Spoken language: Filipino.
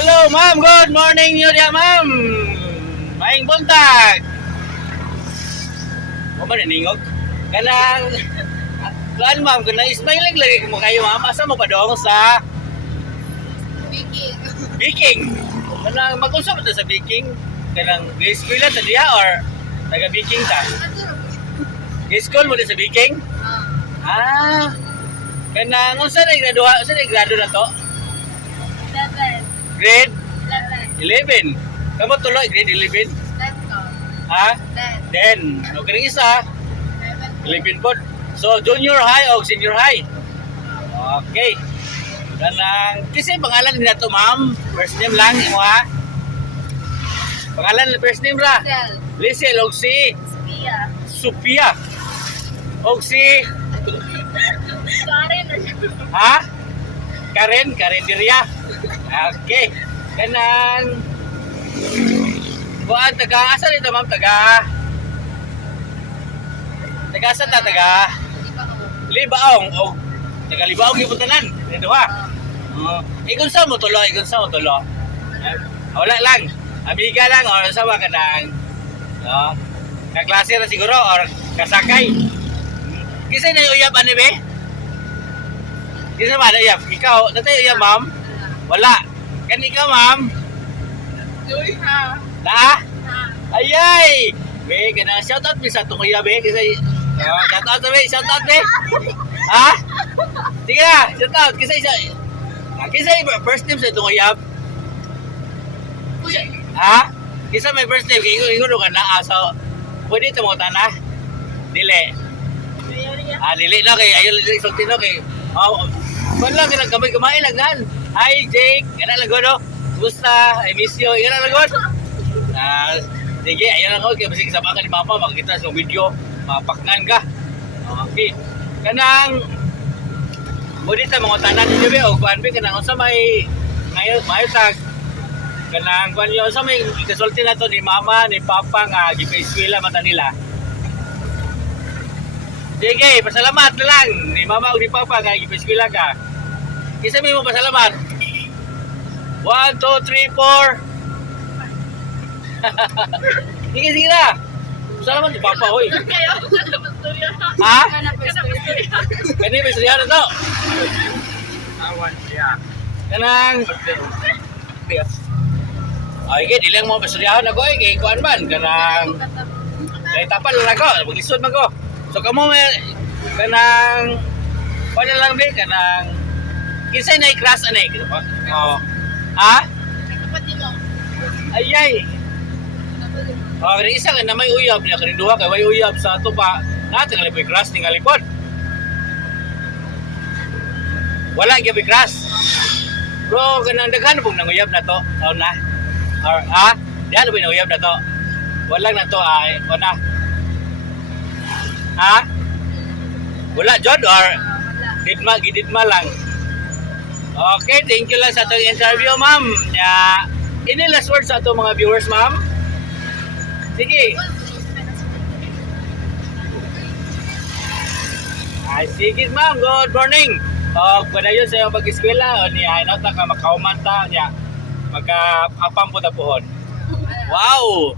Hello, ma'am. Good morning niyo diya, ma'am. Maing buntag. O man naningog. Kanang kuan ma'am, kanang smiling lagi mo kayo, ma'am. Asa mo pa dong sa Viking. Viking? Kanang mag-usap ta sa Viking? Kanang eskwela ta diya or taga Viking ta? School mo din sa Viking? Ah. Kanang unsa na graduha, unsa na grado na to? 11. Grade 11. 11. Kamo tuloy grade 11? Let's go. Ha? 10. 10. O kaning isa, 11 po. So junior high o senior high? Okay. Kanang kasi pangalan nila to, ma'am. First name lang mo ha. Pangalan first name ra. Sel. Lisel og si Sophia. Sophia. Og si Karen. ha? Karen Diria. Okay. Kanang buwan taga asa dito, ma'am? Taga saan ta? Taga Di ba ako? Libaong o taga Libaong yung putanan. Dito ha. Ikon sa mo tulo, wala lang. Amiga lang or sawa ka nang kaklase na siguro or kasakay. Kisay na uyab ani be? Kisay man uyab? Ikaw, natay uyab, ma'am? Wala. Kan ikaw, ma'am? Joy ha. Na? Ha. Ayay! Be, kana shout out mi sa tong uyab be kisay shout out be, shout out be. Ha? Sige na, shout out kisay first name sa itong uyab. Ha? Kisa may first name, ingon ka na, so, pwede ito mo tanah? Dili. Dili na kay, ayaw lang isulti na kay, kung lang, kamay lang, hi, Jake, gana lang no? Gusta, I miss you, gana lang sige, ayaw lang kaya basta kasama ka ni Mama, makikita sa video, mapaknan ka. Okay. Kanang, pwede ito mga tanah ninyo, be, o kuhan, be, kanang, sa may, tag, kanang kuan yo sa may kasulti na to ni Mama ni Papa nga gipa-eskwela mata nila. Sige, pasalamat na lang ni Mama ug ni Papa nga gipa-eskwela ka. Kisa may mo pasalamat. 1 2 3 4. Sige na. Salamat ni Papa hoy. Ha? Kani may istorya na to. Awan siya. Kanang ay, dili lang mo pastoryahan ako kay kuan man kanang kay tapal lang ako, maglisod man ko. So kamo may kanang kuan lang din kanang kinsay na i-class anay. Oh. Ha? Kapatid mo. Ayay. Oh, rin isa na may uyab niya kaning duha kay way uyab sa ato pa. Natin nga lipoy class ning alipod. Wala gyud class. Bro, kanang daghan pug nanguyab na to. Taon na. Or diyan ba uyab na to? Wala na to ay na. Ha? Wala jud or gididma lang. Okay, thank you lang sa atong interview, ma'am. Ya, ini last words sa atong mga viewers, ma'am. Sige. Ay, sige, ma'am. Good morning. Padayon sa iyong pag-eskwela o niya, hinot na ka makauman ta niya. Magka-apang po tapuhon. Wow!